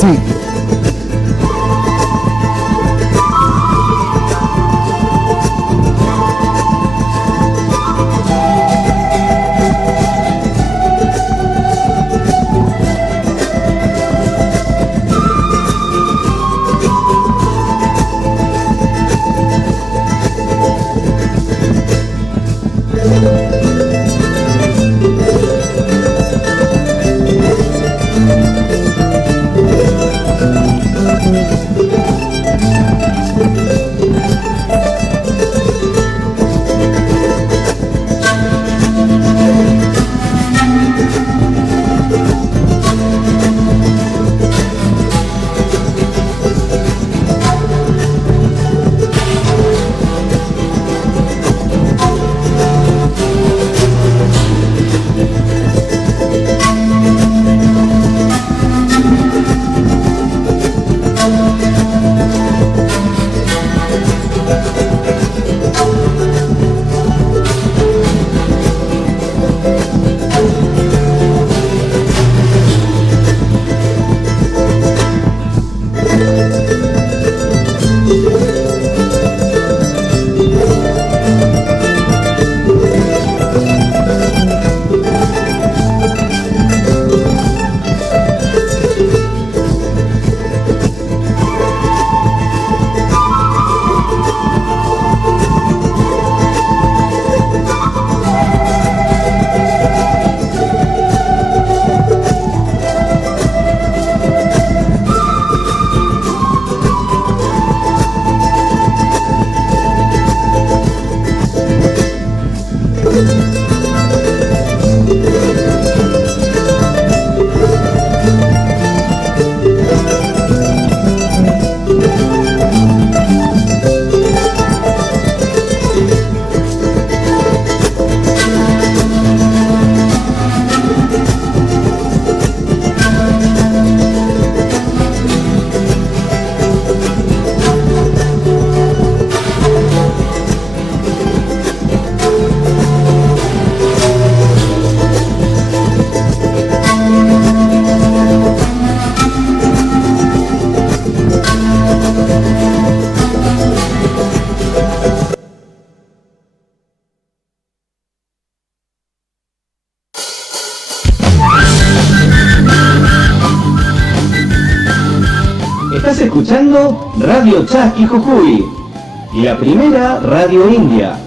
sí. Estás escuchando Radio Chasqui Jujuy, la primera radio india.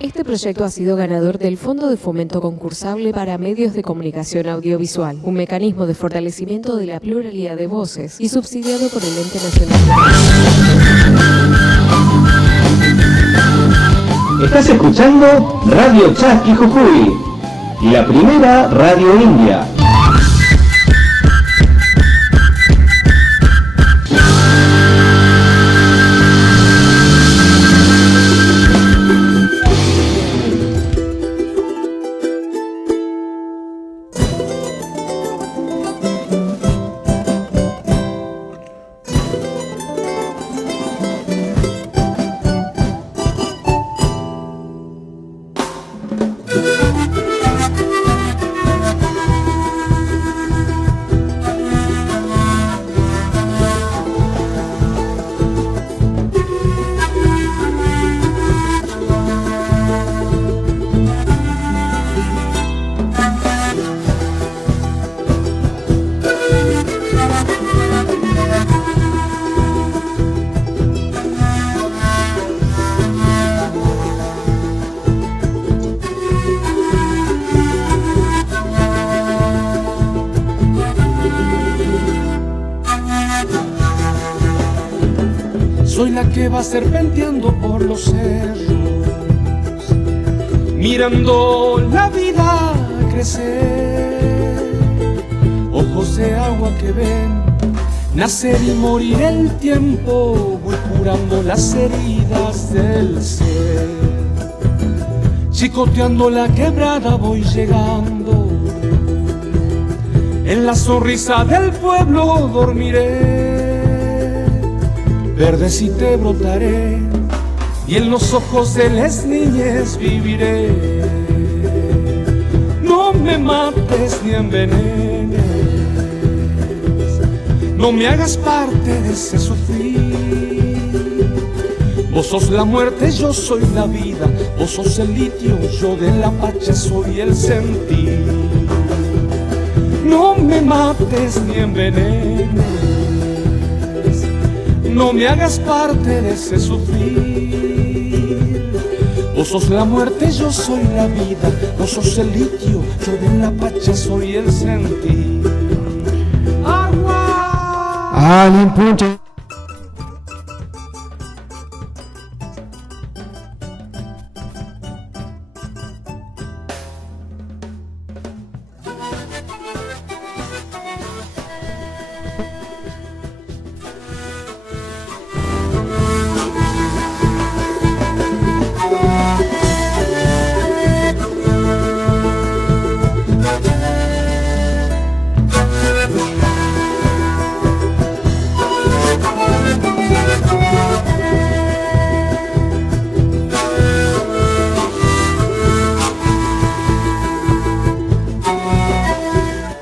Este proyecto ha sido ganador del Fondo de Fomento Concursable para Medios de Comunicación Audiovisual, un mecanismo de fortalecimiento de la pluralidad de voces y subsidiado por el Ente Nacional. Estás escuchando Radio Chasqui Jujuy, la primera radio india. Soy la que va serpenteando por los cerros, mirando la vida crecer. Ojos de agua que ven nacer y morir el tiempo, voy curando las heridas del ser. Chicoteando la quebrada voy llegando, en la sonrisa del pueblo dormiré. verde si te brotaré, y en los ojos de las niñas viviré. No me mates ni envenenes, no me hagas parte de ese sufrir. Vos sos la muerte, yo soy la vida, vos sos el litio, yo de la pacha soy el sentir. No me mates ni envenenes, no me hagas parte de ese sufrir. Vos sos la muerte, yo soy la vida, vos sos el litio, yo de la pacha soy el sentir. ¡Agua! ¡Alguien punche!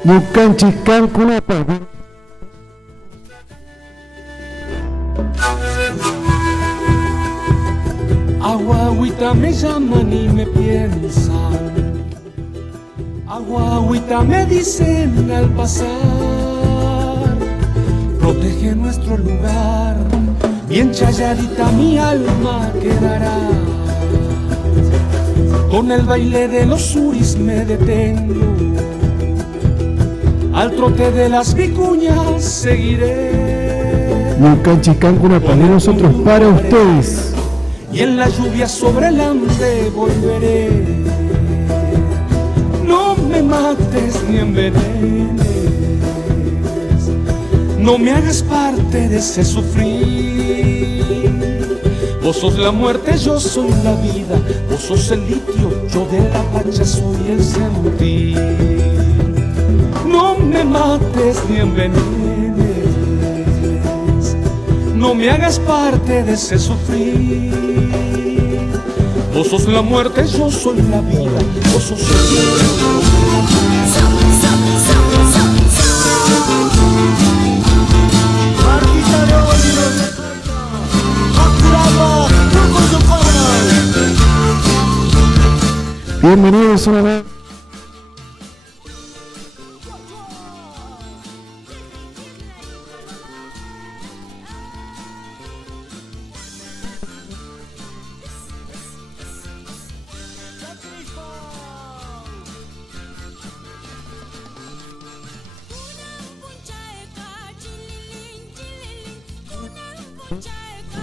Mukanchikan kunapa. Agua, agüita me llaman y me piensan, agua, agüita me dicen al pasar. Protege nuestro lugar, bien chayadita mi alma quedará. Con el baile de los suris me detengo, al trote de las vicuñas seguiré. Mukanchikan kunapa de nosotros para ustedes. Y en la lluvia sobre el ande volveré. No me mates ni envenenes, no me hagas parte de ese sufrir. Vos sos la muerte, yo soy la vida, vos sos el litio, yo de la pacha soy el sentir. No me mates ni envenenes, no me hagas parte de ese sufrir. Vos sos la muerte, yo soy la vida, vos sos el Bienvenidos una vez.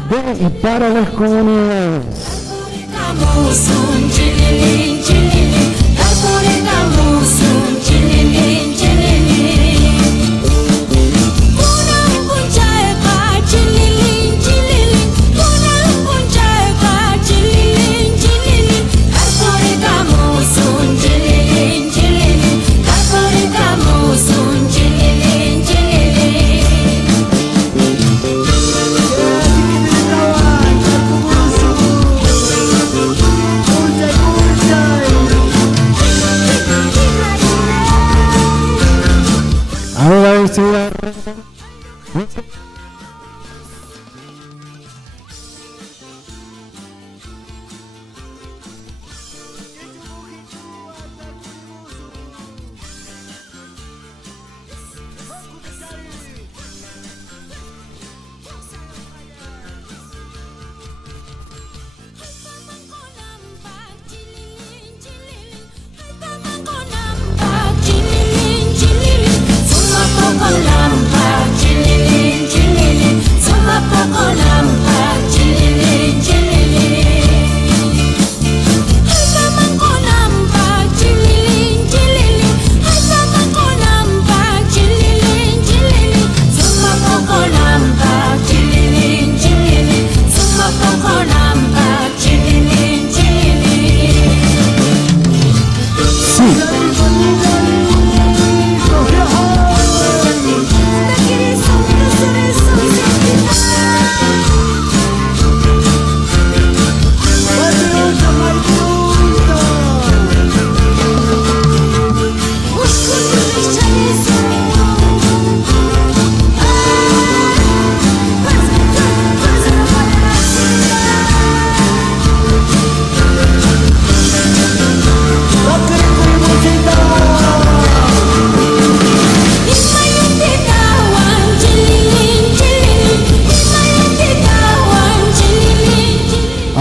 De y para las comunidades.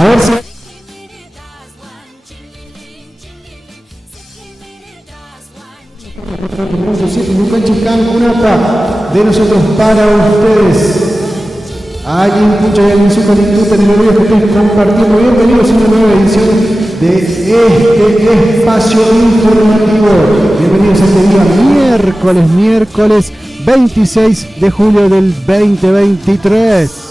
A ver si... De nosotros para ustedes. Alguien escucha y alguien suca disfruta en el video que estoy compartiendo. Bienvenidos a una nueva edición de este espacio informativo. Bienvenidos a este día miércoles 26 de julio del 2023.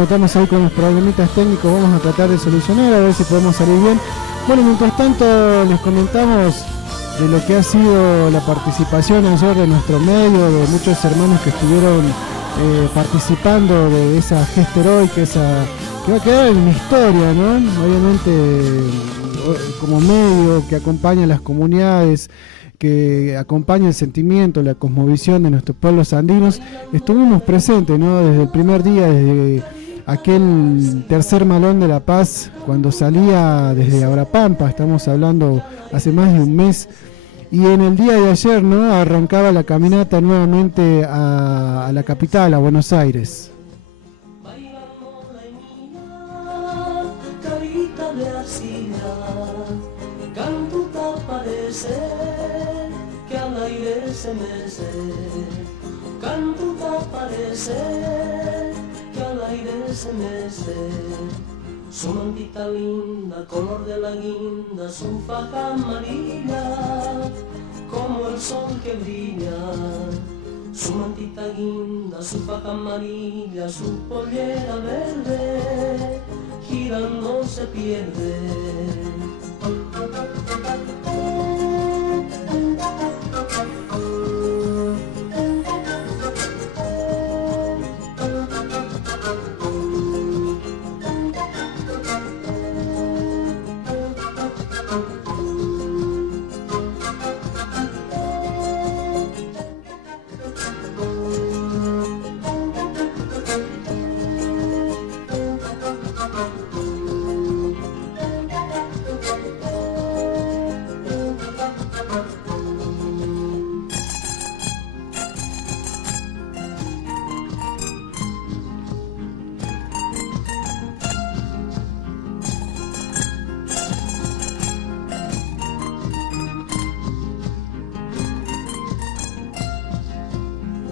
Estamos ahí con los problemitas técnicos, vamos a tratar de solucionar, a ver si podemos salir bien. Bueno, mientras tanto les comentamos de lo que ha sido la participación ayer de nuestro medio, de muchos hermanos que estuvieron participando de esa gesta heroica, que va a quedar en la historia, ¿no? Obviamente como medio que acompaña a las comunidades, que acompaña el sentimiento, la cosmovisión de nuestros pueblos andinos, estuvimos presentes, ¿no? Desde el primer día, desde aquel tercer malón de La Paz, cuando salía desde Abrapampa, estamos hablando hace más de un mes, y en el día de ayer, ¿no? Arrancaba la caminata nuevamente a la capital, a Buenos Aires. Se mece, su mantita linda, color de la guinda, su faja amarilla, como el sol que brilla. Su mantita guinda, su faja amarilla, su pollera verde, girando se pierde.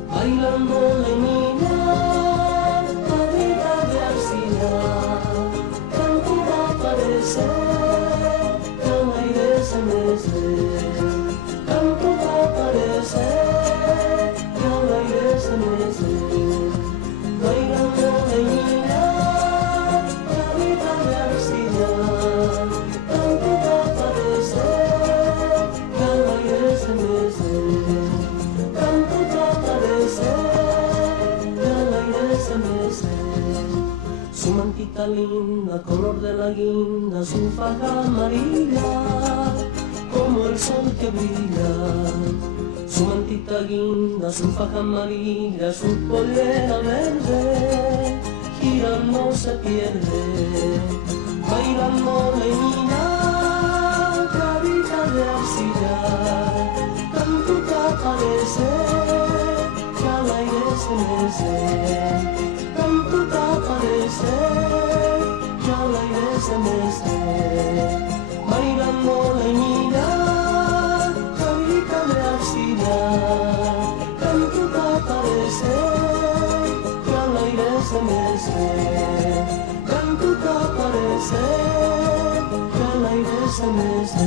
Bailando de niña, cabida de arcilla, cantidad parece, que al aire se mece. Cantidad parece, que al aire se mece. Bailando de niña, cabida de arcilla, cantidad parece, que al aire se mece. Su mantita linda, color de la guinda, su faja amarilla, como el sol que brilla. Su mantita guinda, su faja amarilla, su pollera verde, girando se pierde. Bailando leñina, carita de arcilla, cantuta parece, que al aire se mece. Cantuta parece, que al aire se mece. Bailando leñina, carita de arcilla, cantuta parece, que al aire se mece. Cantuta parece, que al aire se mece.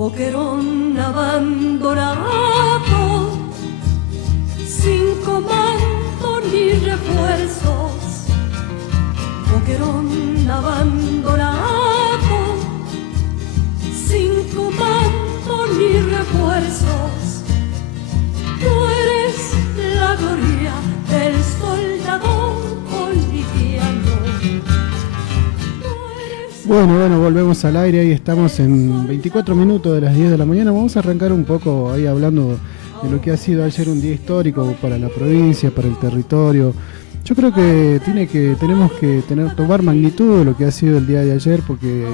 Boquerón abandonado, sin comando ni refuerzos. Boquerón abandonado, sin comando ni refuerzos. Tú eres la gloria del soldado boliviano. Bueno, volvemos al aire y estamos en 24 minutos de las 10 de la mañana. Vamos a arrancar un poco ahí hablando de lo que ha sido ayer un día histórico para la provincia, para el territorio. Yo creo que tenemos que tomar magnitud de lo que ha sido el día de ayer, porque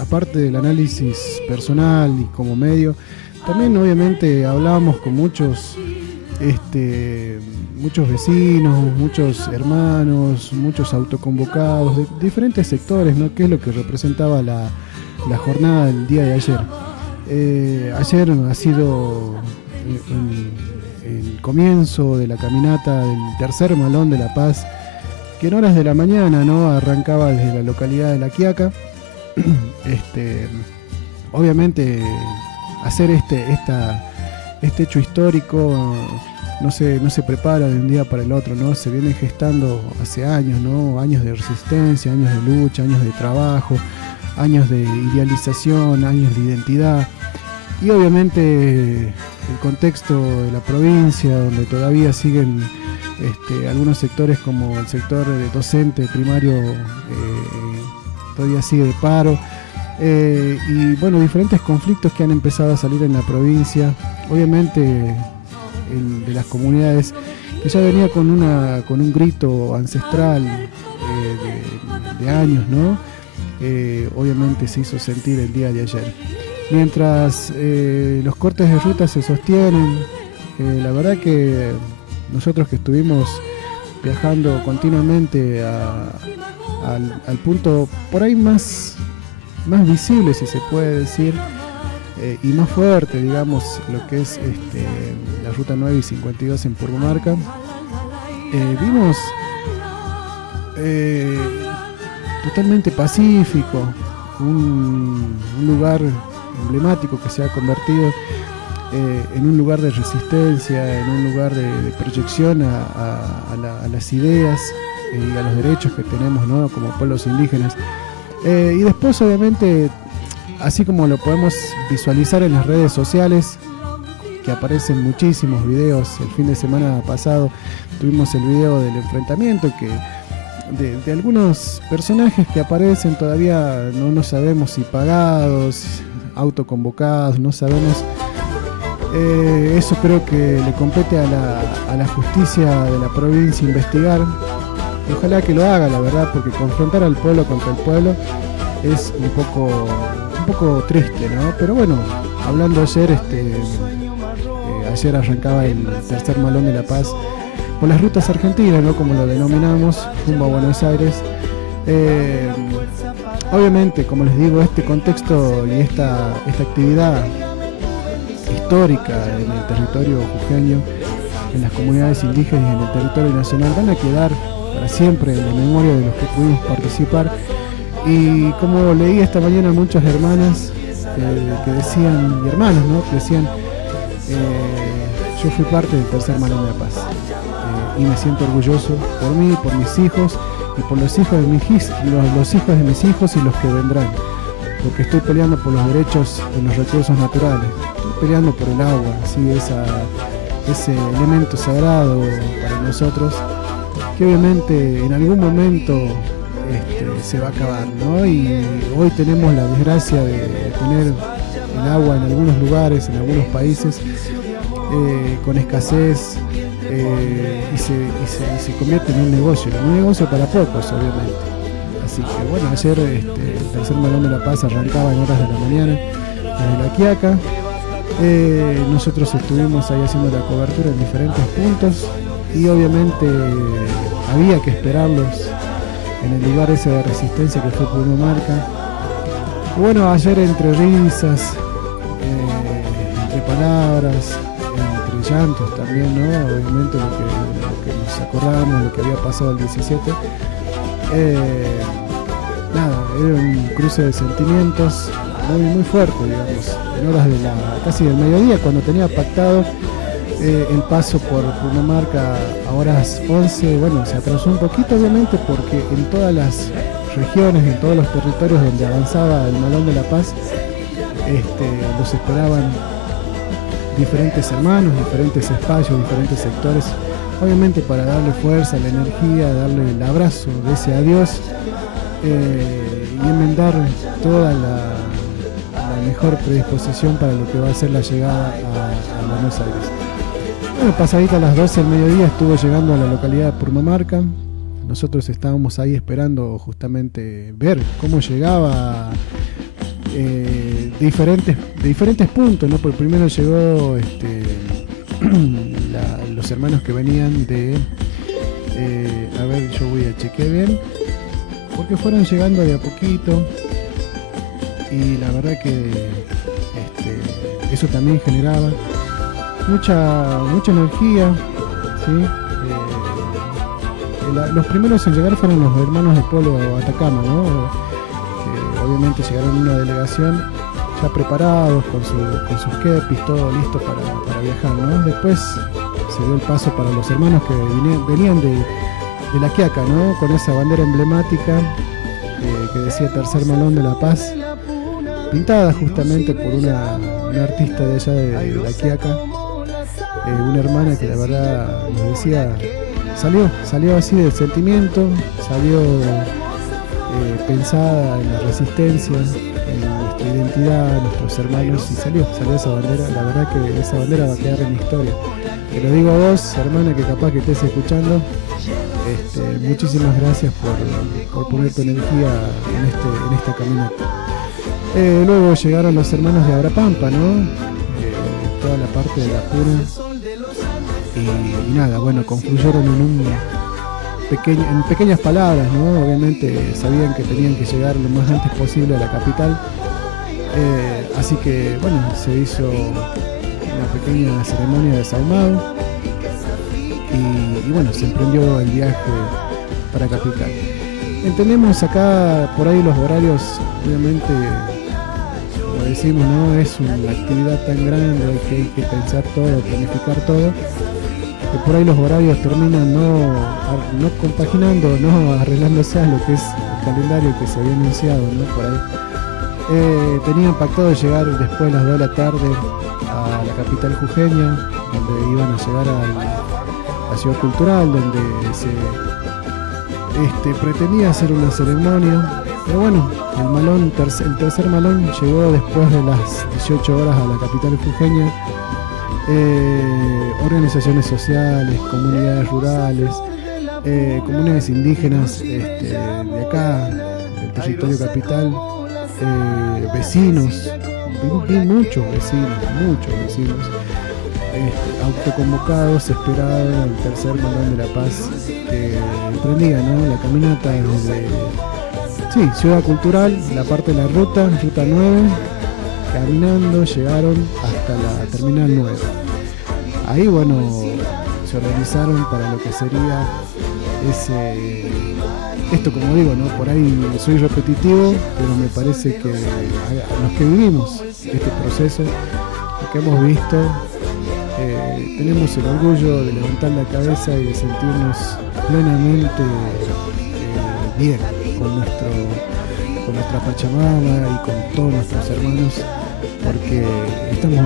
aparte del análisis personal y como medio, también obviamente hablábamos con muchos vecinos, muchos hermanos, muchos autoconvocados de diferentes sectores, ¿no? ¿Qué es lo que representaba la jornada del día de ayer? Ayer ha sido el comienzo de la caminata del tercer Malón de La Paz, que en horas de la mañana, ¿no?, arrancaba desde la localidad de La Quiaca. Obviamente hacer este hecho histórico no se prepara de un día para el otro, ¿no? Se viene gestando hace años, ¿no? Años de resistencia, años de lucha, años de trabajo, años de idealización, años de identidad. Y obviamente el contexto de la provincia, donde todavía siguen algunos sectores, como el sector docente primario, todavía sigue de paro. Y bueno, diferentes conflictos que han empezado a salir en la provincia. Obviamente el de las comunidades, que ya venía con un grito ancestral de años, ¿no? Obviamente se hizo sentir el día de ayer. Mientras los cortes de ruta se sostienen, la verdad que nosotros que estuvimos viajando continuamente al punto por ahí más visible, si se puede decir, y más fuerte, digamos, lo que es la ruta 9 y 52 en Purmamarca, vimos totalmente pacífico, un lugar emblemático que se ha convertido en un lugar de resistencia, en un lugar de proyección a las ideas y a los derechos que tenemos, ¿no?, como pueblos indígenas. Y después, obviamente, así como lo podemos visualizar en las redes sociales, que aparecen muchísimos videos. El fin de semana pasado tuvimos el video del enfrentamiento de algunos personajes que aparecen, todavía no sabemos si pagados, autoconvocados, no sabemos. Eso creo que le compete a la justicia de la provincia investigar. Ojalá que lo haga, la verdad, porque confrontar al pueblo contra el pueblo es un poco triste, ¿no? Pero bueno, hablando ayer, ayer arrancaba el tercer Malón de La Paz por las rutas argentinas, ¿no?, como lo denominamos, rumbo a Buenos Aires. Obviamente, como les digo, este contexto y esta actividad histórica en el territorio jujeño, en las comunidades indígenas y en el territorio nacional, van a quedar para siempre en la memoria de los que pudimos participar. Y como leí esta mañana muchas hermanas que decían, y hermanos, ¿no?, que decían, yo fui parte del tercer Malón de La Paz, y me siento orgulloso por mí, por mis hijos y por los hijos de los hijos de mis hijos y los que vendrán, porque estoy peleando por los derechos de los recursos naturales, estoy peleando por el agua, ¿sí?, ese elemento sagrado para nosotros, que obviamente en algún momento se va a acabar, ¿no? Y hoy tenemos la desgracia de tener el agua en algunos lugares, en algunos países, con escasez, y se convierte en un negocio para pocos, obviamente. Así que bueno, ayer el tercer Malón de La Paz arrancaba en horas de la mañana desde La Quiaca. Nosotros estuvimos ahí haciendo la cobertura en diferentes puntos y obviamente había que esperarlos en el lugar ese de resistencia que fue Purmamarca. Bueno, ayer entre risas, entre palabras, entre llantos también, ¿no? Obviamente lo que nos acordamos, lo que había pasado el 17. Nada, era un cruce de sentimientos, muy fuerte, digamos, en horas de casi del mediodía, cuando tenía pactado el paso por Purmamarca a horas 11. Bueno, se atrasó un poquito, obviamente, porque en todas las regiones, en todos los territorios donde avanzaba el Malón de la Paz, los esperaban diferentes hermanos, diferentes espacios, diferentes sectores, obviamente para darle fuerza, la energía, darle el abrazo de ese adiós, y enmendar toda la mejor predisposición para lo que va a ser la llegada a Buenos Aires. Bueno, pasadita a las 12 del mediodía estuvo llegando a la localidad de Purmamarca. Nosotros estábamos ahí esperando justamente ver cómo llegaba de diferentes puntos, ¿no? Porque primero llegó los hermanos que venían de a ver, yo voy a chequear bien, porque fueron llegando de a poquito, y la verdad que eso también generaba mucha energía, ¿sí? Los primeros en llegar fueron los hermanos del pueblo Atacama, ¿no? Que obviamente llegaron en una delegación ya preparados con sus kepis, todo listo para viajar, ¿no? Después se dio el paso para los hermanos que venían de La Quiaca, ¿no? Con esa bandera emblemática que decía Tercer Malón de la Paz, pintada justamente por una artista de allá de La Quiaca, una hermana que la verdad nos decía, salió así del sentimiento, salió pensada en la resistencia, en nuestra identidad, nuestros hermanos, y salió esa bandera. La verdad que esa bandera va a quedar en la historia. Te lo digo a vos, hermana, que capaz que estés escuchando, muchísimas gracias por poner tu energía en esta caminata. Luego llegaron los hermanos de Abrapampa, ¿no? Toda la parte de la Puna, y nada, bueno, confluyeron en pequeñas palabras, ¿no? Obviamente sabían que tenían que llegar lo más antes posible a la capital, así que bueno, se hizo una pequeña ceremonia de saumado, y bueno, se emprendió el viaje para capital. Entendemos acá por ahí los horarios, obviamente, como decimos, no es una actividad tan grande que hay que pensar todo, planificar todo, que por ahí los horarios terminan no compaginando, no arreglándose a lo que es el calendario que se había anunciado, ¿no? Por ahí tenían pactado llegar después de las 2 de la tarde a la capital jujeña, donde iban a llegar a la ciudad cultural, donde se pretendía hacer una ceremonia, pero bueno, el tercer malón llegó después de las 18 horas a la capital jujeña. Organizaciones sociales, comunidades rurales, comunidades indígenas de acá, del territorio capital, vecinos, vi muchos vecinos, autoconvocados, esperaban el tercer Malón de la Paz, que emprendía, ¿no? La caminata desde Ciudad Cultural, la parte de la ruta 9, caminando llegaron hasta la terminal 9. Ahí, bueno, se organizaron para lo que sería esto, como digo, ¿no? Por ahí soy repetitivo, pero me parece que a los que vivimos este proceso, lo que hemos visto, tenemos el orgullo de levantar la cabeza y de sentirnos plenamente bien con nuestra Pachamama y con todos nuestros hermanos, porque estamos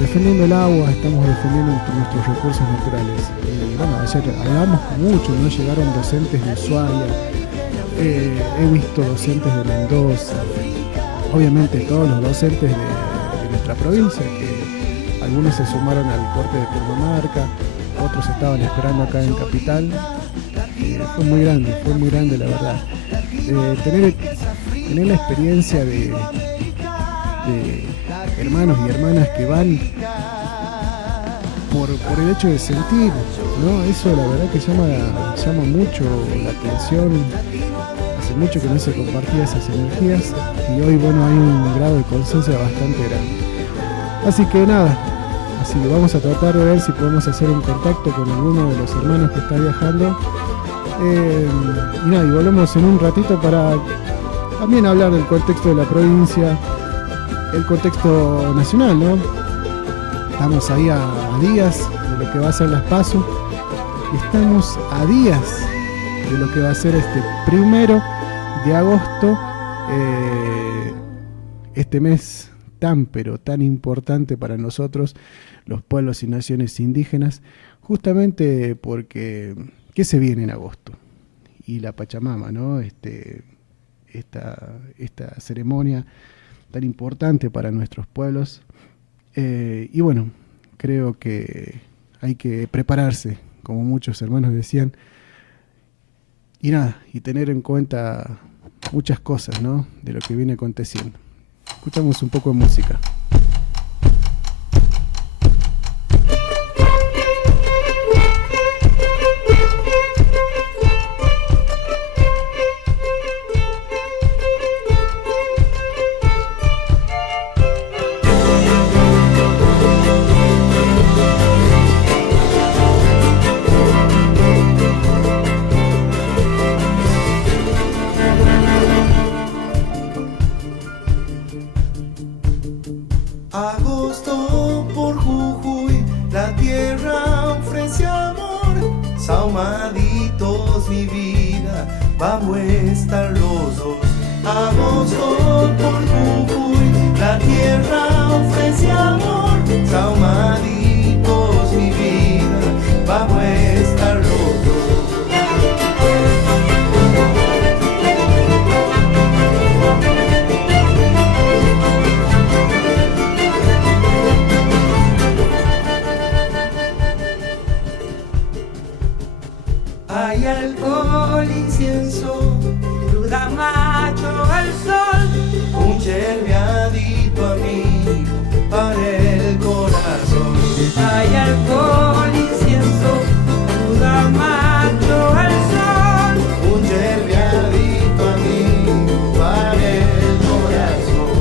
defendiendo el agua, estamos defendiendo nuestros recursos naturales. Y bueno, ayer hablamos mucho, ¿no? Llegaron docentes de Ushuaia, he visto docentes de Mendoza, obviamente todos los docentes de nuestra provincia, que algunos se sumaron al corte de Purmamarca, otros estaban esperando acá en Capital. Fue muy grande la verdad. Tener la experiencia de hermanos y hermanas que van por el hecho de sentir, ¿no? Eso la verdad que llama mucho la atención. Hace mucho que no se compartía esas energías y hoy, bueno, hay un grado de conciencia bastante grande. Así que nada, vamos a tratar de ver si podemos hacer un contacto con alguno de los hermanos que está viajando. Y volvemos en un ratito para también hablar del contexto de la provincia, el contexto nacional, ¿no? Estamos ahí a días de lo que va a ser las PASO. Estamos a días de lo que va a ser este 1 de agosto, este mes tan pero tan importante para nosotros, los pueblos y naciones indígenas, justamente porque ¿qué se viene en agosto? Y la Pachamama, ¿no? Esta ceremonia tan importante para nuestros pueblos. Y bueno, creo que hay que prepararse, como muchos hermanos decían, y nada, y tener en cuenta muchas cosas, ¿no? De lo que viene aconteciendo. Escuchamos un poco de música. Agosto por Jujuy, la tierra ofrece amor. Saumaditos mi vida, vamos a estar los dos. Agosto por Jujuy, la tierra ofrece amor. Saumaditos mi vida, vamos a estar los dos. Hay alcohol, incienso, duda macho al sol, Un cherviadito a mí para el corazón. hay alcohol, incienso, duda macho al sol, Un cherviadito a mí para el corazón.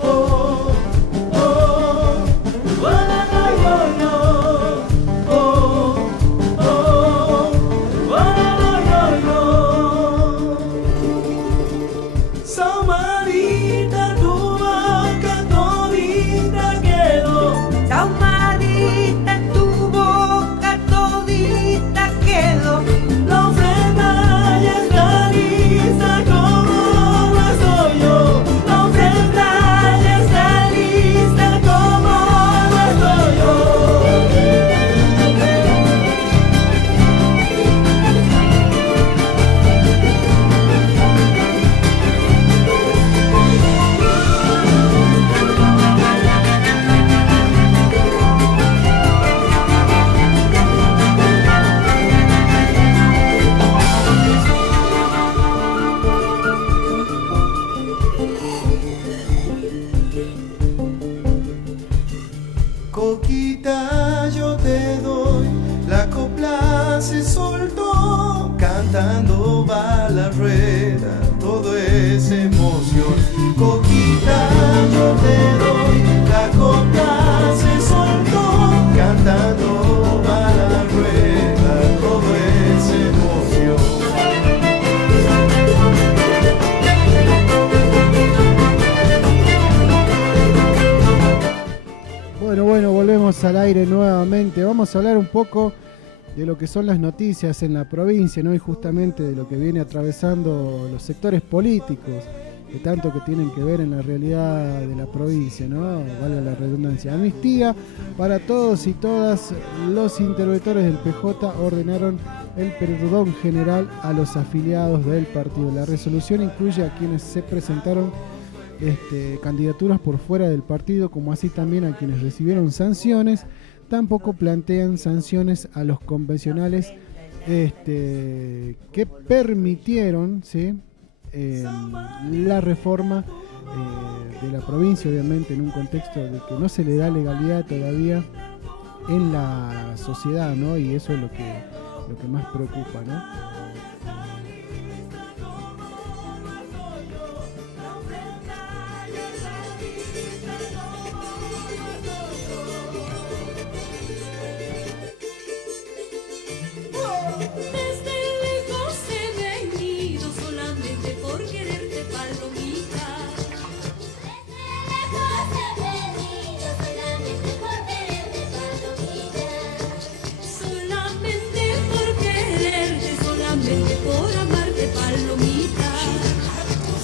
Oh, oh, oh, no, no, no. Oh, oh, oh, no, no. Saumarita, tu boca todita quedó. saumadita en tu boca todita quedó. La ofrenda ya está lista como lo estoy yo. La ofrenda ya está lista como lo estoy yo. Coquita yo te doy, la copla se soltó, cantando va la rueda, todo es emoción. Coquita yo te doy, la copla se soltó, cantando va la rueda, todo es emoción. Bueno, volvemos al aire nuevamente. Vamos a hablar un poco de lo que son las noticias en la provincia, ¿no? Y justamente de lo que viene atravesando los sectores políticos, de tanto que tienen que ver en la realidad de la provincia, ¿no? Valga la redundancia. Amnistía para todos y todas. Los interventores del PJ ordenaron el perdón general a los afiliados del partido. La resolución incluye a quienes se presentaron candidaturas por fuera del partido, como así también a quienes recibieron sanciones. Tampoco plantean sanciones a los convencionales que permitieron, ¿sí? La reforma de la provincia, obviamente en un contexto de que no se le da legalidad todavía en la sociedad, ¿no? Y eso es lo que más preocupa, ¿no? Desde lejos he venido solamente por quererte. palomita.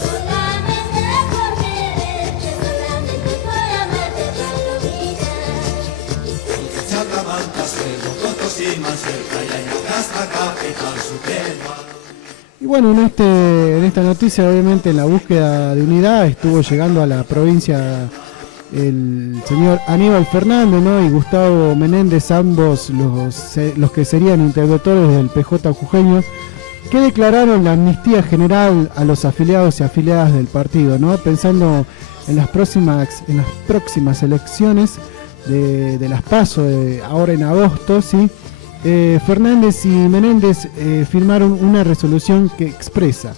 Solamente por quererte, solamente por amarte, palomita. Y bueno, en esta noticia, obviamente, en la búsqueda de unidad estuvo llegando a la provincia el señor Aníbal Fernández, ¿no? Y Gustavo Menéndez, ambos los que serían interventores del PJ jujeño, que declararon la amnistía general a los afiliados y afiliadas del partido, ¿no? Pensando en las próximas elecciones de las PASO, ahora en agosto, ¿sí? Fernández y Menéndez firmaron una resolución que expresa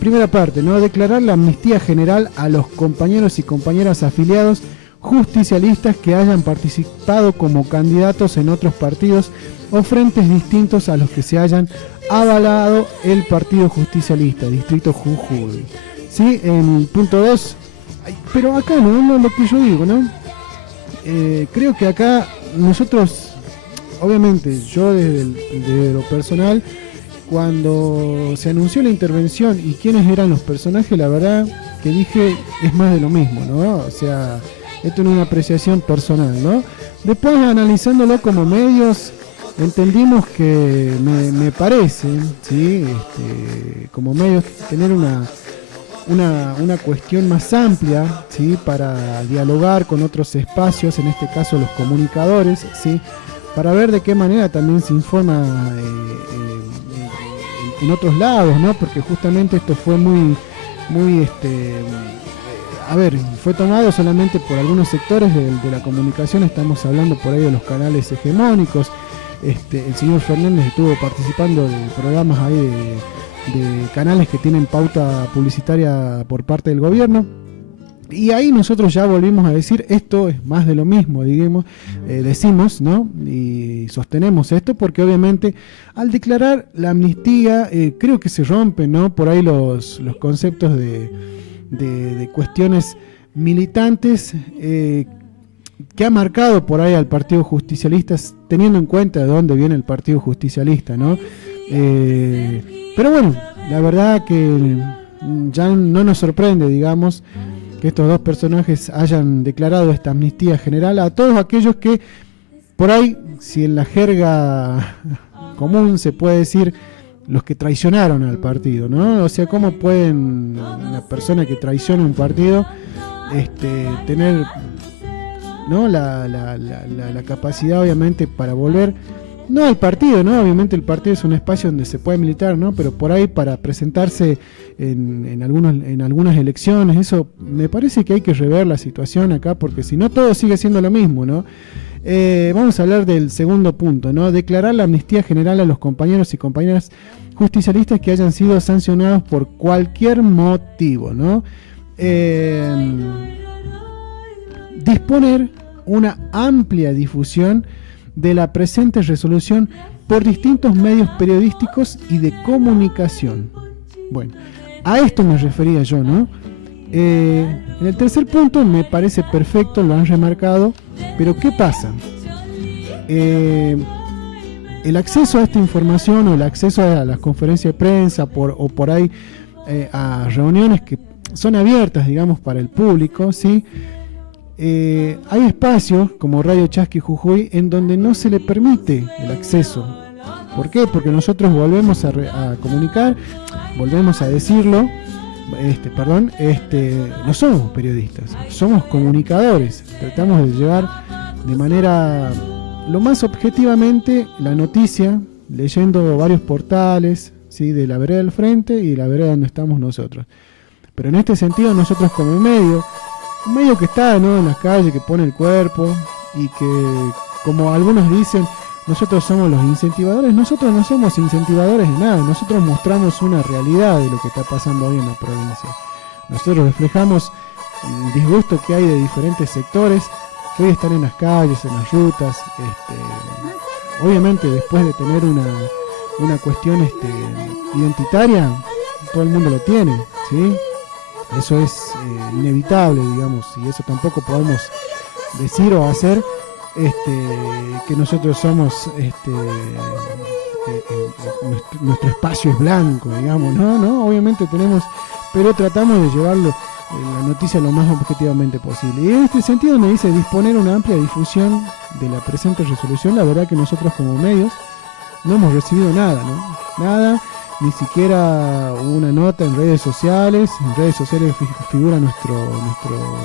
primera parte, ¿no? Declarar la amnistía general a los compañeros y compañeras afiliados justicialistas que hayan participado como candidatos en otros partidos o frentes distintos a los que se hayan avalado el Partido Justicialista, Distrito Jujuy. ¿Sí? En punto 2, pero acá no lo que yo digo, ¿no? Creo que acá nosotros, obviamente, yo desde lo personal, cuando se anunció la intervención y quiénes eran los personajes, la verdad que dije, es más de lo mismo, ¿no? O sea, esto es una apreciación personal, ¿no? Después, analizándolo como medios, entendimos que me parece, ¿sí? Como medios, tener una cuestión más amplia, ¿sí? Para dialogar con otros espacios, en este caso los comunicadores, ¿sí? Para ver de qué manera también se informa en otros lados, ¿no? Porque justamente esto fue fue tomado solamente por algunos sectores de la comunicación. Estamos hablando por ahí de los canales hegemónicos. El señor Fernández estuvo participando de programas ahí de canales que tienen pauta publicitaria por parte del gobierno. Y ahí nosotros ya volvimos a decir, esto es más de lo mismo, decimos, ¿no? Y sostenemos esto porque obviamente al declarar la amnistía creo que se rompen, ¿no? Por ahí los conceptos de cuestiones militantes que ha marcado por ahí al Partido Justicialista, teniendo en cuenta de dónde viene el Partido Justicialista, ¿no? Pero bueno, la verdad que ya no nos sorprende, digamos, que estos dos personajes hayan declarado esta amnistía general a todos aquellos que, por ahí, si en la jerga común se puede decir, los que traicionaron al partido, ¿no? O sea, ¿cómo pueden una persona que traiciona un partido tener, ¿no? la capacidad, obviamente, para volver, no al partido, ¿no? Obviamente el partido es un espacio donde se puede militar, ¿no? Pero por ahí para presentarse en algunas elecciones, eso me parece que hay que rever la situación acá, porque si no todo sigue siendo lo mismo, ¿no? Vamos a hablar del segundo punto, ¿no? Declarar la amnistía general a los compañeros y compañeras justicialistas que hayan sido sancionados por cualquier motivo, ¿no? Disponer una amplia difusión de la presente resolución por distintos medios periodísticos y de comunicación. Bueno, a esto me refería yo, ¿no? En el tercer punto me parece perfecto, lo han remarcado, pero ¿qué pasa? El acceso a esta información o el acceso a las conferencias de prensa o por ahí a reuniones que son abiertas, digamos, para el público, ¿sí? Hay espacios como Radio Chasqui Jujuy en donde no se le permite el acceso. ¿Por qué? Porque nosotros volvemos a comunicar, volvemos a decirlo, no somos periodistas, somos comunicadores. Tratamos de llevar de manera lo más objetivamente la noticia, leyendo varios portales, ¿sí? De la vereda del frente y la vereda donde estamos nosotros. Pero en este sentido nosotros como un medio que está, ¿no? En las calles, que pone el cuerpo y que, como algunos dicen, nosotros somos los incentivadores. Nosotros no somos incentivadores de nada, nosotros mostramos una realidad de lo que está pasando hoy en la provincia. Nosotros reflejamos el disgusto que hay de diferentes sectores que hoy están en las calles, en las rutas. Obviamente después de tener una cuestión identitaria, todo el mundo lo tiene, ¿sí? Eso es inevitable, digamos, y eso tampoco podemos decir o hacer que nosotros somos nuestro espacio es blanco, digamos, no, obviamente tenemos, pero tratamos de llevarlo la noticia lo más objetivamente posible. Y en este sentido me dice disponer una amplia difusión de la presente resolución. La verdad que nosotros como medios no hemos recibido nada, nada, ni siquiera una nota en redes sociales. En redes sociales figura nuestro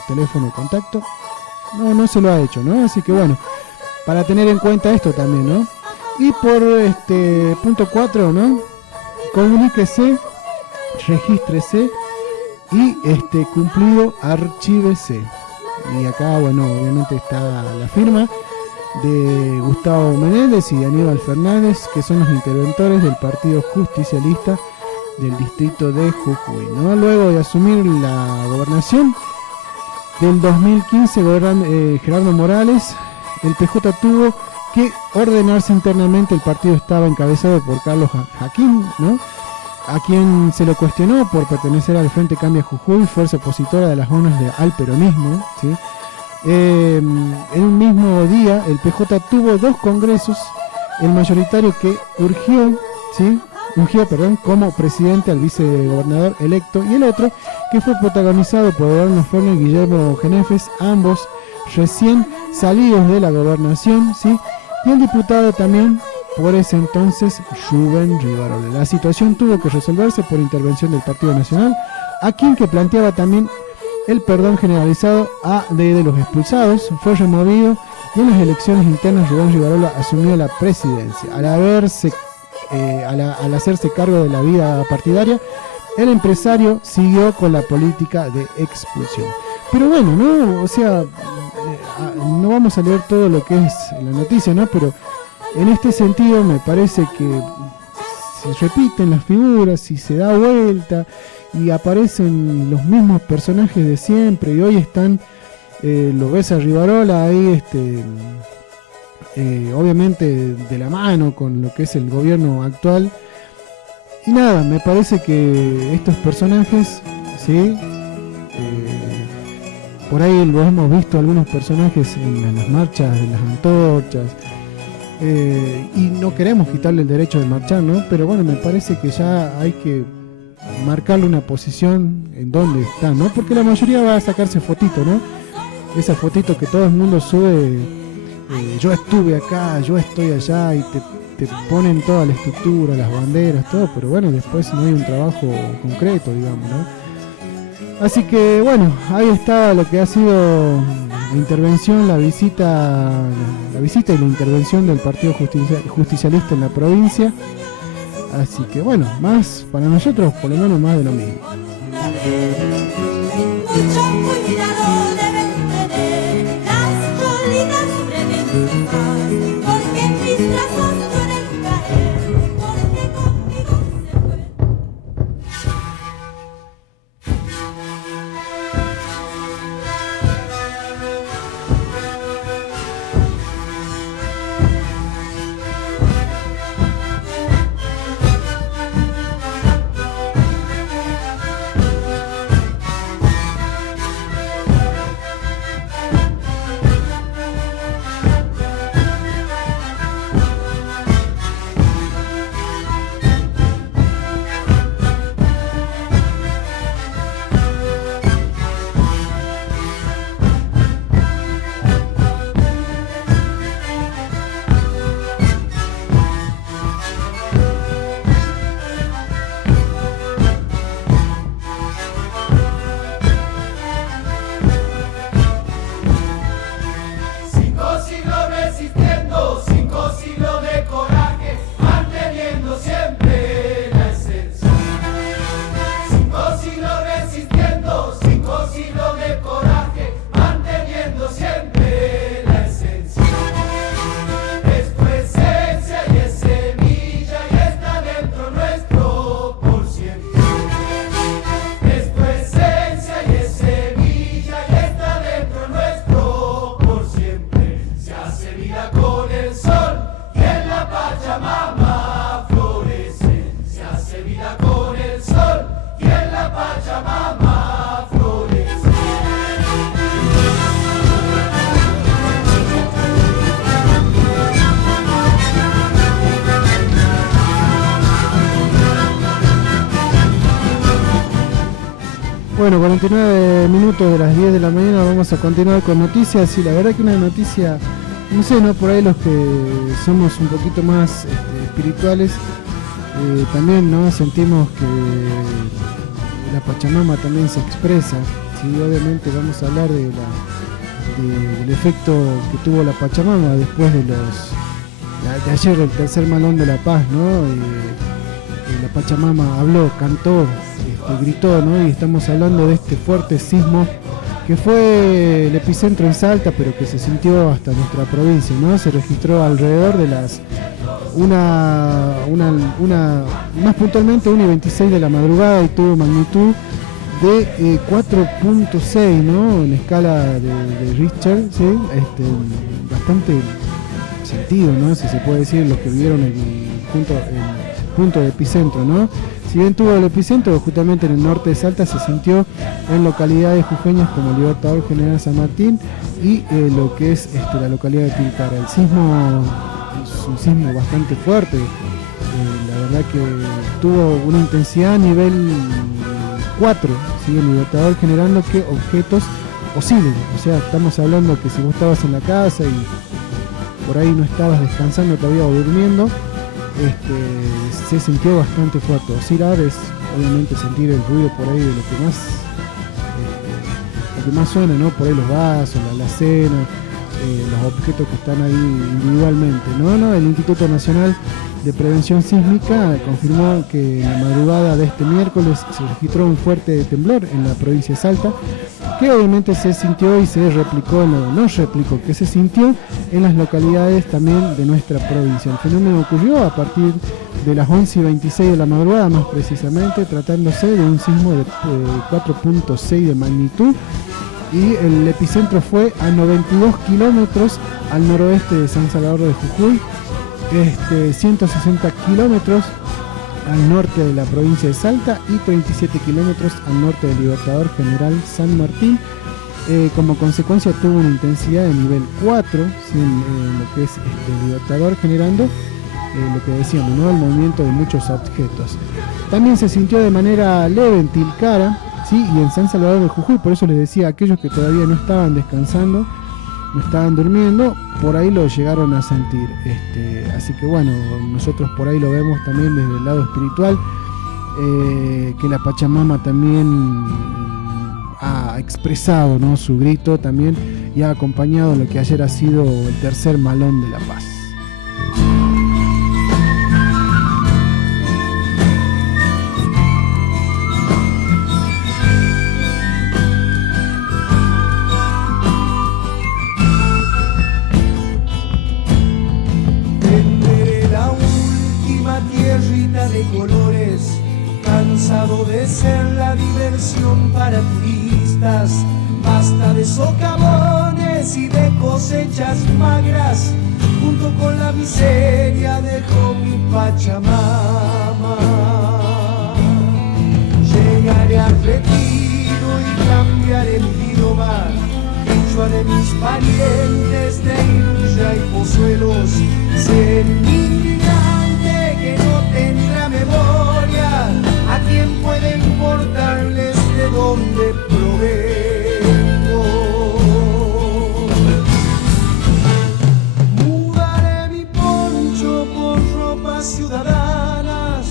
teléfono de contacto. No se lo ha hecho, Así que bueno, para tener en cuenta esto también, Y por punto 4, comuníquese, regístrese y cumplido, archívese. Y acá, bueno, obviamente está la firma de Gustavo Menéndez y de Aníbal Fernández, que son los interventores del Partido Justicialista del distrito de Jujuy, Luego de asumir la gobernación del 2015, Gerardo Morales, el PJ tuvo que ordenarse internamente. El partido estaba encabezado por Carlos Jaquín, a quien se lo cuestionó por pertenecer al Frente Cambia Jujuy, fuerza opositora de las urnas al peronismo, ¿sí? En un mismo día el PJ tuvo 2 congresos, el mayoritario que ungió como presidente al vicegobernador electo, y el otro que fue protagonizado por Eduardo Fernández y Guillermo Genefes, ambos recién salidos de la gobernación, ¿sí? Y el diputado también por ese entonces, Rubén Rivarola. La situación tuvo que resolverse por intervención del Partido Nacional, a quien que planteaba también el perdón generalizado de los expulsados. Fue removido y en las elecciones internas Rubén Rivarola asumió la presidencia. Al hacerse cargo de la vida partidaria, el empresario siguió con la política de expulsión. Pero bueno, no vamos a leer todo lo que es la noticia, pero en este sentido me parece que se repiten las figuras y se da vuelta y aparecen los mismos personajes de siempre, y hoy están, lo ves a Rivarola ahí, obviamente de la mano con lo que es el gobierno actual. Y nada, me parece que estos personajes, ¿sí? Por ahí lo hemos visto algunos personajes en las marchas de las antorchas, y no queremos quitarle el derecho de marchar, pero bueno, me parece que ya hay que marcarle una posición en donde está, porque la mayoría va a sacarse fotito, esa fotito que todo el mundo sube, yo estuve acá, yo estoy allá, y te ponen toda la estructura, las banderas, todo, pero bueno, después no hay un trabajo concreto, digamos, Así que bueno, ahí está lo que ha sido la intervención, la visita y la intervención del Partido Justicialista en la provincia. Así que bueno, más para nosotros, por lo menos más de lo mismo. Mucho cuidado deben tener las cholitas preventivas, porque mis brazos pueden caer, porque conmigo se puede. Bueno, 49 minutos de las 10 de la mañana, vamos a continuar con noticias. Y la verdad que una noticia, no sé, ¿no? Por ahí los que somos un poquito más espirituales, también, ¿no? Sentimos que la Pachamama también se expresa. Sí, obviamente vamos a hablar del efecto que tuvo la Pachamama después de ayer, el tercer malón de La Paz, ¿no? La Pachamama habló, cantó, gritó, ¿no? Y estamos hablando de este fuerte sismo que fue el epicentro en Salta, pero que se sintió hasta nuestra provincia, ¿no? Se registró alrededor de las más puntualmente 1:26 de la madrugada y tuvo magnitud de 4.6, ¿no? En escala de Richter, ¿sí? Bastante sentido, ¿no? Si se puede decir, los que vieron el punto de epicentro, ¿no? Si bien tuvo el epicentro justamente en el norte de Salta, se sintió en localidades jujeñas como Libertador General San Martín y lo que es la localidad de Tilcara. El sismo es un sismo bastante fuerte, la verdad que tuvo una intensidad a nivel 4, ¿sí? El Libertador, generando que objetos oscilen. O sea, estamos hablando que si vos estabas en la casa y por ahí no estabas descansando todavía o durmiendo, se sintió bastante fuerte. Oscilar es obviamente sentir el ruido por ahí de lo que más suena, ¿no? Por ahí los vasos, la alacena, los objetos que están ahí individualmente, ¿no? El Instituto Nacional de Prevención Sísmica confirmó que en la madrugada de este miércoles se registró un fuerte temblor en la provincia de Salta, que obviamente se sintió y se replicó, que se sintió en las localidades también de nuestra provincia. El fenómeno ocurrió a partir de las 11:26 de la madrugada, más precisamente, tratándose de un sismo de 4.6 de magnitud, y el epicentro fue a 92 kilómetros al noroeste de San Salvador de Jujuy, 160 kilómetros al norte de la provincia de Salta y 37 kilómetros al norte del Libertador General San Martín. Como consecuencia tuvo una intensidad de nivel 4, ¿sí? En lo que es el Libertador, generando lo que decíamos, ¿no? El movimiento de muchos objetos. También se sintió de manera leve en Tilcara, ¿sí? Y en San Salvador de Jujuy. Por eso les decía, aquellos que todavía no estaban descansando, no estaban durmiendo, por ahí lo llegaron a sentir. Así que bueno, nosotros por ahí lo vemos también desde el lado espiritual, que la Pachamama también ha expresado, ¿no? Su grito también, y ha acompañado lo que ayer ha sido el tercer malón de La Paz. De colores, cansado de ser la diversión para turistas, basta de socavones y de cosechas magras, junto con la miseria dejó mi Pachamama. Llegaré al retiro y cambiaré mi idioma, dicho de mis parientes de Illa y Pozuelos, ser inmigrante que no tendrá memoria, a quien puede importarles de dónde provengo. Mudaré mi poncho por ropas ciudadanas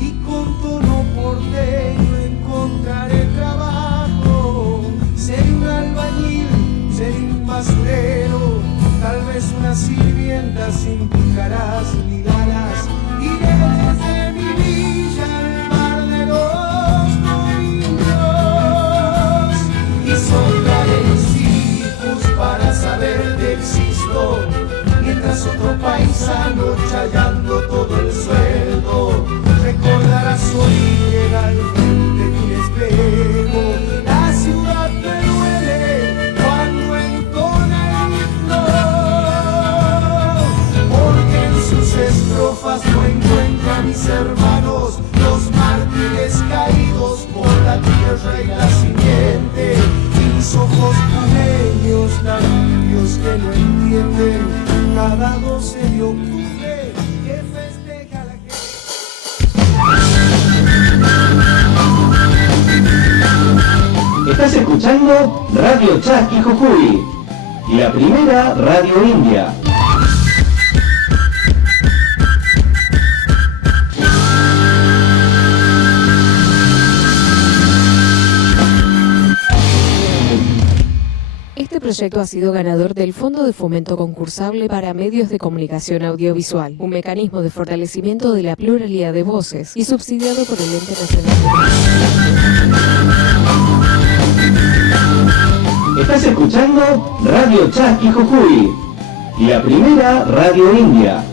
y con tono porteño encontraré trabajo. Seré un albañil, seré un basurero, tal vez una sirvienta sin pícaras ni ganas. Iré desde mi villa al mar de los domingos y soltaré mis hijos para saber que existo, mientras otro paisano chayando todo el sueldo recordará su origen al frente de un espejo. La ciudad me duele cuando entona el himno, porque en sus estrofas no encuentro a mis hermanos, los mártires caídos por la tierra y la simiente, y mis ojos puneños tan limpios que no entienden cada 12 de octubre que festeja la gente. Estás escuchando Radio Chasqui Jujuy, la primera radio india. Este proyecto ha sido ganador del Fondo de Fomento Concursable para Medios de Comunicación Audiovisual, un mecanismo de fortalecimiento de la pluralidad de voces y subsidiado por el Ente Nacional de... Estás escuchando Radio Chasqui Jujuy, la primera radio india.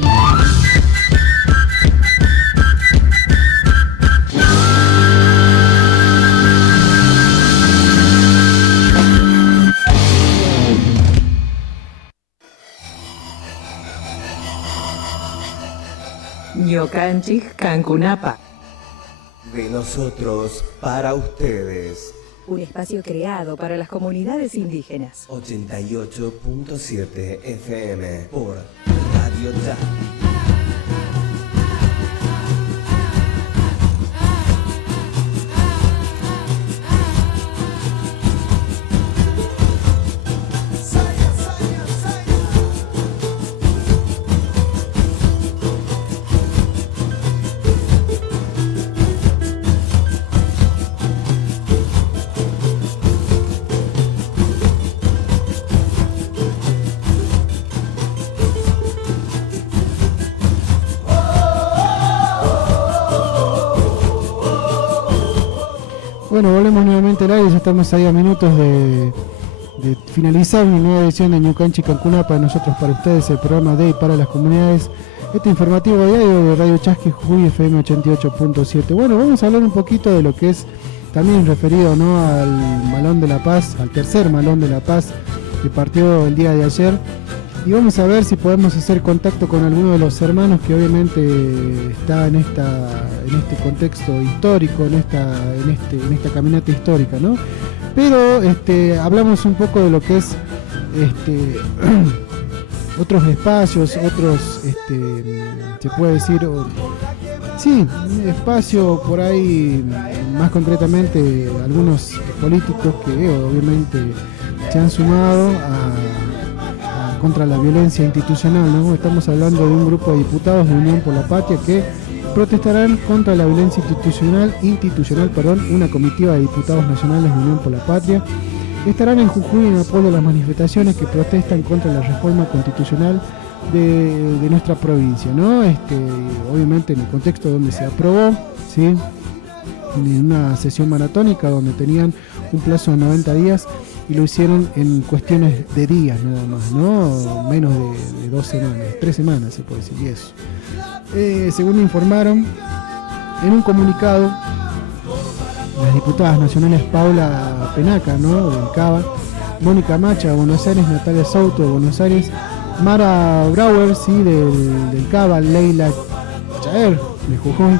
Ñocanchik Cancunapa. De nosotros para ustedes. Un espacio creado para las comunidades indígenas. 88.7 FM por Radio Chasqui. Bueno, volvemos nuevamente al aire, ya estamos ahí a minutos de finalizar una nueva edición de Ñucanchik Cancunapa, nosotros para ustedes, el programa de y para las comunidades, este informativo diario de Radio Chasqui Jujuy FM 88.7. Bueno, vamos a hablar un poquito de lo que es también referido, ¿no?, al Malón de la Paz, al tercer Malón de la Paz que partió el día de ayer. Y vamos a ver si podemos hacer contacto con alguno de los hermanos que obviamente está en este contexto histórico, en esta caminata histórica, ¿no? Pero hablamos un poco de lo que es otros espacios, otros, se puede decir, sí, espacio por ahí, más concretamente algunos políticos que obviamente se han sumado contra la violencia institucional, ¿no? Estamos hablando de un grupo de diputados de Unión por la Patria que protestarán contra la violencia institucional, una comitiva de diputados nacionales de Unión por la Patria estarán en Jujuy en apoyo a las manifestaciones que protestan contra la reforma constitucional de nuestra provincia, ¿no? Obviamente en el contexto donde se aprobó, ¿sí?, en una sesión maratónica donde tenían un plazo de 90 días y lo hicieron en cuestiones de días nada más, ¿no? Menos de 2 semanas, 3 semanas se puede decir, y eso. Según informaron en un comunicado las diputadas nacionales Paula Penaca, ¿no?, del Cava, Mónica Macha de Buenos Aires, Natalia Souto de Buenos Aires, Mara Brauer, sí, del Cava, Leila Chaer de Jujuy,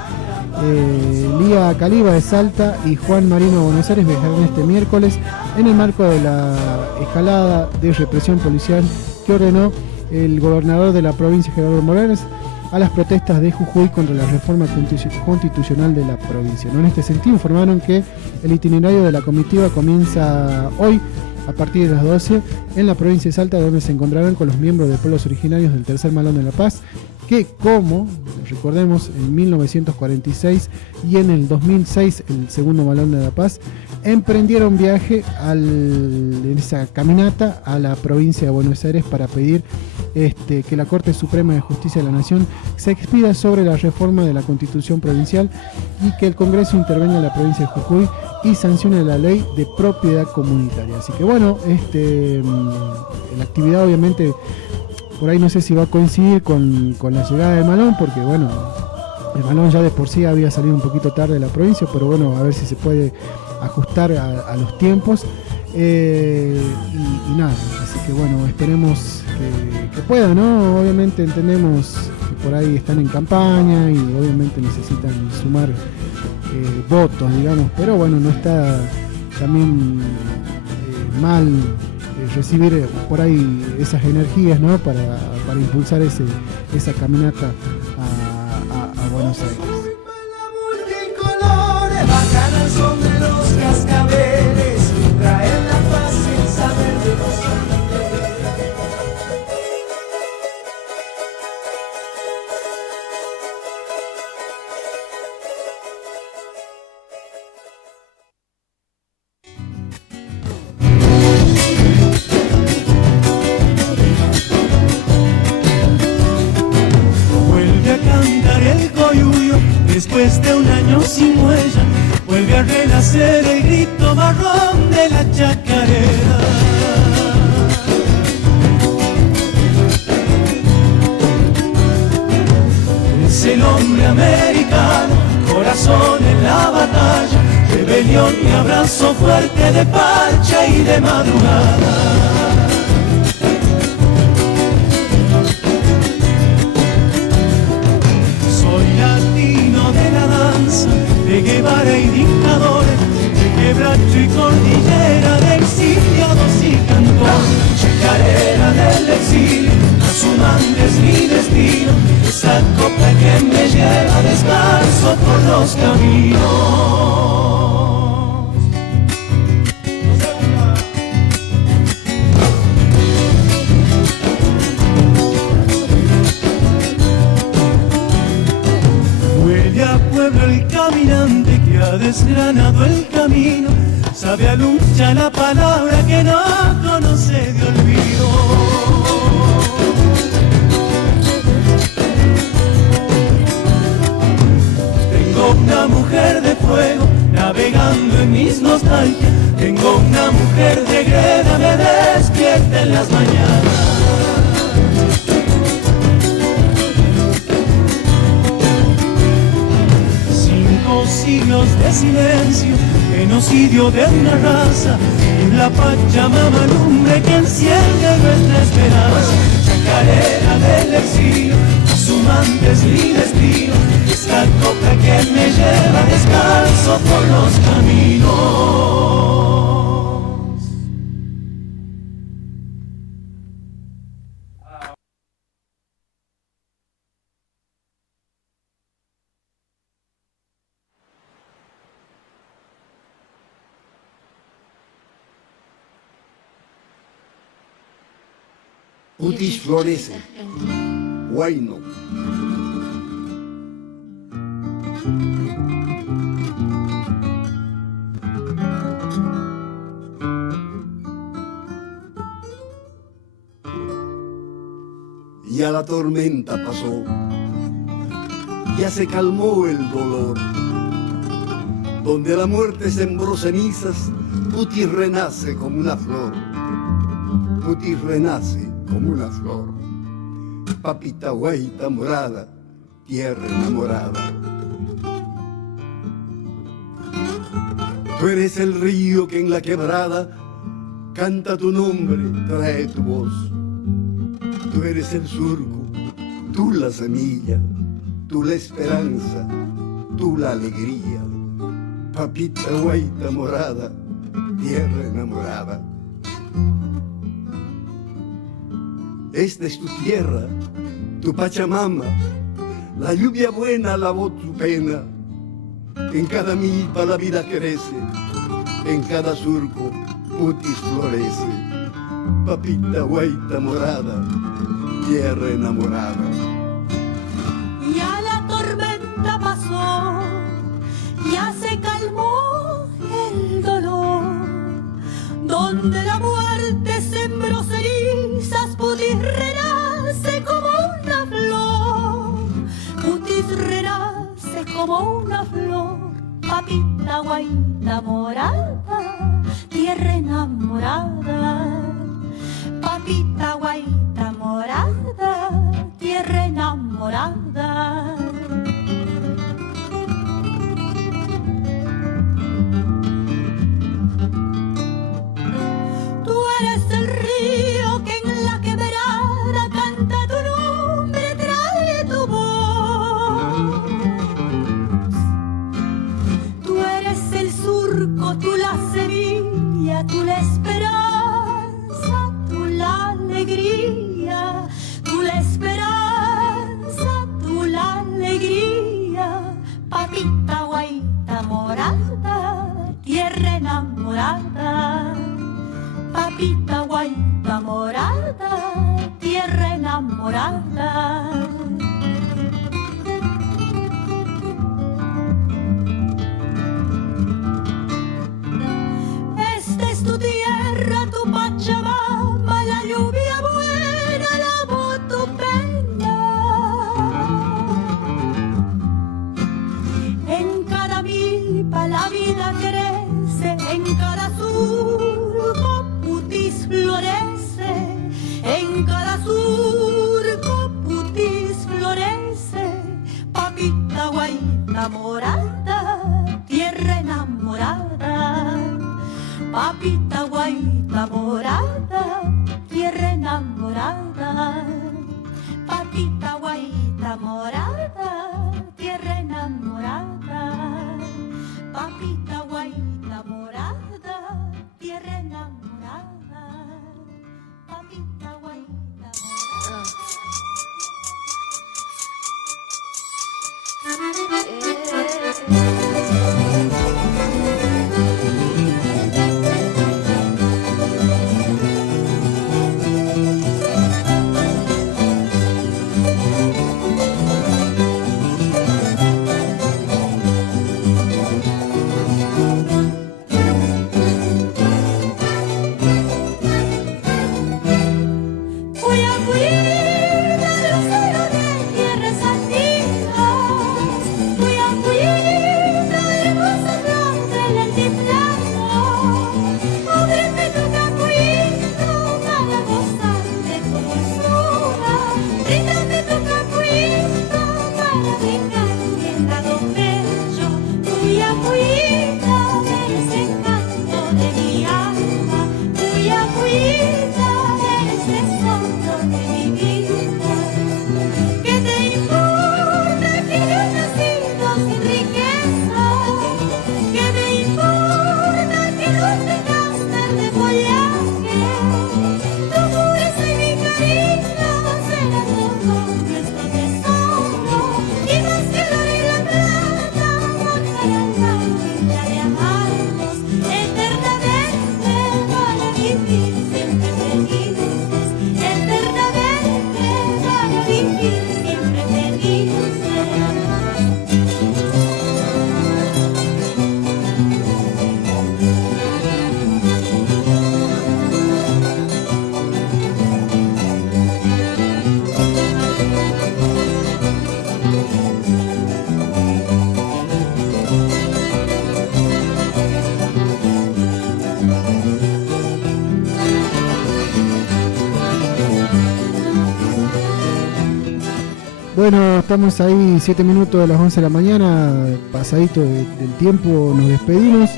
Lía Caliba de Salta y Juan Marino de Buenos Aires viajaron este miércoles en el marco de la escalada de represión policial que ordenó el gobernador de la provincia, Gerardo Morales, a las protestas de Jujuy contra la reforma constitucional de la provincia, ¿no? En este sentido informaron que el itinerario de la comitiva comienza hoy a partir de las 12 en la provincia de Salta, donde se encontrarán con los miembros de pueblos originarios del tercer Malón de la Paz, que, como recordemos, en 1946 y en el 2006, el segundo Malón de la Paz, emprendieron viaje en esa caminata a la provincia de Buenos Aires para pedir que la Corte Suprema de Justicia de la Nación se expida sobre la reforma de la Constitución provincial y que el Congreso intervenga en la provincia de Jujuy y sancione la ley de propiedad comunitaria. Así que bueno, la actividad obviamente por ahí no sé si va a coincidir con la llegada del Malón, porque bueno, el Malón ya de por sí había salido un poquito tarde de la provincia, pero bueno, a ver si se puede ajustar a los tiempos, y nada, así que bueno, esperemos que pueda, ¿no? Obviamente entendemos que por ahí están en campaña y obviamente necesitan sumar votos, digamos, pero bueno, no está también mal recibir por ahí esas energías, ¿no?, para impulsar esa caminata a Buenos Aires. Bajan al son de los cascabeles, después de un año sin huella, vuelve a renacer el grito marrón de la chacarera. Es el hombre americano, corazón en la batalla, rebelión y abrazo fuerte de parcha y de madrugada. De Guevara y dictadores, de quebracho y cordillera, de exiliados y cantores, chacarera del exilio, no suman es mi destino, esa copa que me lleva descalzo por los caminos. El caminante que ha desgranado el camino sabe a lucha la palabra que no conoce de olvido. Tengo una mujer de fuego navegando en mis nostalgias, tengo una mujer de greda, me despierta en las mañanas. Siglos de silencio, genocidio de una raza, en la Pachamama lumbre que enciende nuestra esperanza. Chacarera del exilio, asumantes mi destino, esta copa que me lleva descalzo por los caminos. Putis florece, Huayno. Ya la tormenta pasó, ya se calmó el dolor. Donde la muerte sembró cenizas, Putis renace como una flor. Putis renace como una flor. Papita guaita morada, tierra enamorada. Tú eres el río que en la quebrada canta tu nombre, trae tu voz. Tú eres el surco, tú la semilla, tú la esperanza, tú la alegría. Papita guaita morada, tierra enamorada. Esta es tu tierra, tu Pachamama, la lluvia buena lavó tu pena. En cada milpa la vida crece, en cada surco Putis florece. Papita guaita morada, tierra enamorada. Ya la tormenta pasó, ya se calmó el dolor. Donde la muerte sembró cenizas, Putis renace como una flor. Putis renace como una flor. Papita guaita morada, tierra enamorada. Papita guaita morada, tierra enamorada. Tú eres el río que en la quebrada canta tu nombre, trae tu voz. Tú eres el surco, tú la semilla, tú la esperanza, tú la alegría, tú la esperanza, tú la alegría. Papita guaita morada, tierra enamorada. Papita guaita morada, tierra enamorada. Esta es tu tierra, tu Pachamama, la lluvia buena lavó tu pena. guaita morada, tierra enamorada. Papita guaita morada, tierra enamorada. Papita guaita morada, tierra enamorada. Papita guaita morada, tierra enamorada. Papita guaita Bueno, estamos ahí 7 minutos de las 11 de la mañana, pasadito del tiempo, nos despedimos.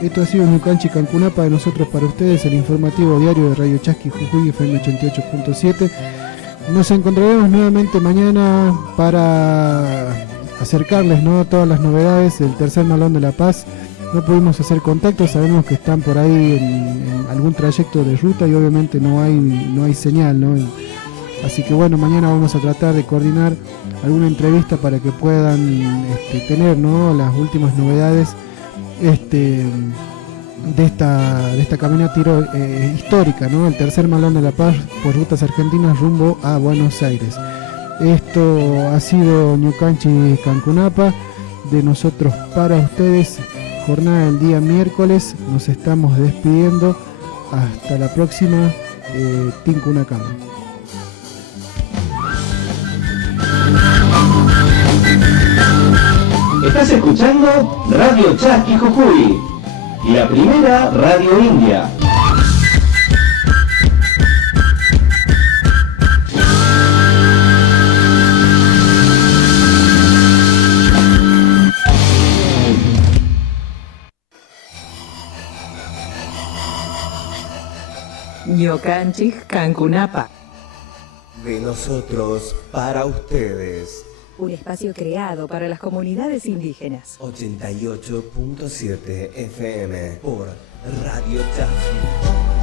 Esto ha sido Ñucanchi Cancunapa, de nosotros para ustedes, el informativo diario de Radio Chasqui Jujuy FM 88.7. Nos encontraremos nuevamente mañana para acercarles, ¿no?, todas las novedades del tercer Malón de La Paz. No pudimos hacer contacto, sabemos que están por ahí en algún trayecto de ruta y obviamente no hay señal, ¿no? Así que bueno, mañana vamos a tratar de coordinar alguna entrevista para que puedan tener, ¿no?, las últimas novedades de esta caminata histórica, ¿no?, el tercer Malón de La Paz por rutas argentinas rumbo a Buenos Aires. Esto ha sido Ñucanchi Cancunapa, de nosotros para ustedes, jornada del día miércoles. Nos estamos despidiendo, hasta la próxima. Tincunacama. Estás escuchando Radio Chasqui Jujuy, la primera radio india. Ñucanchi Cancunapa. De nosotros para ustedes. Un espacio creado para las comunidades indígenas. 88.7 FM por Radio Chasqui.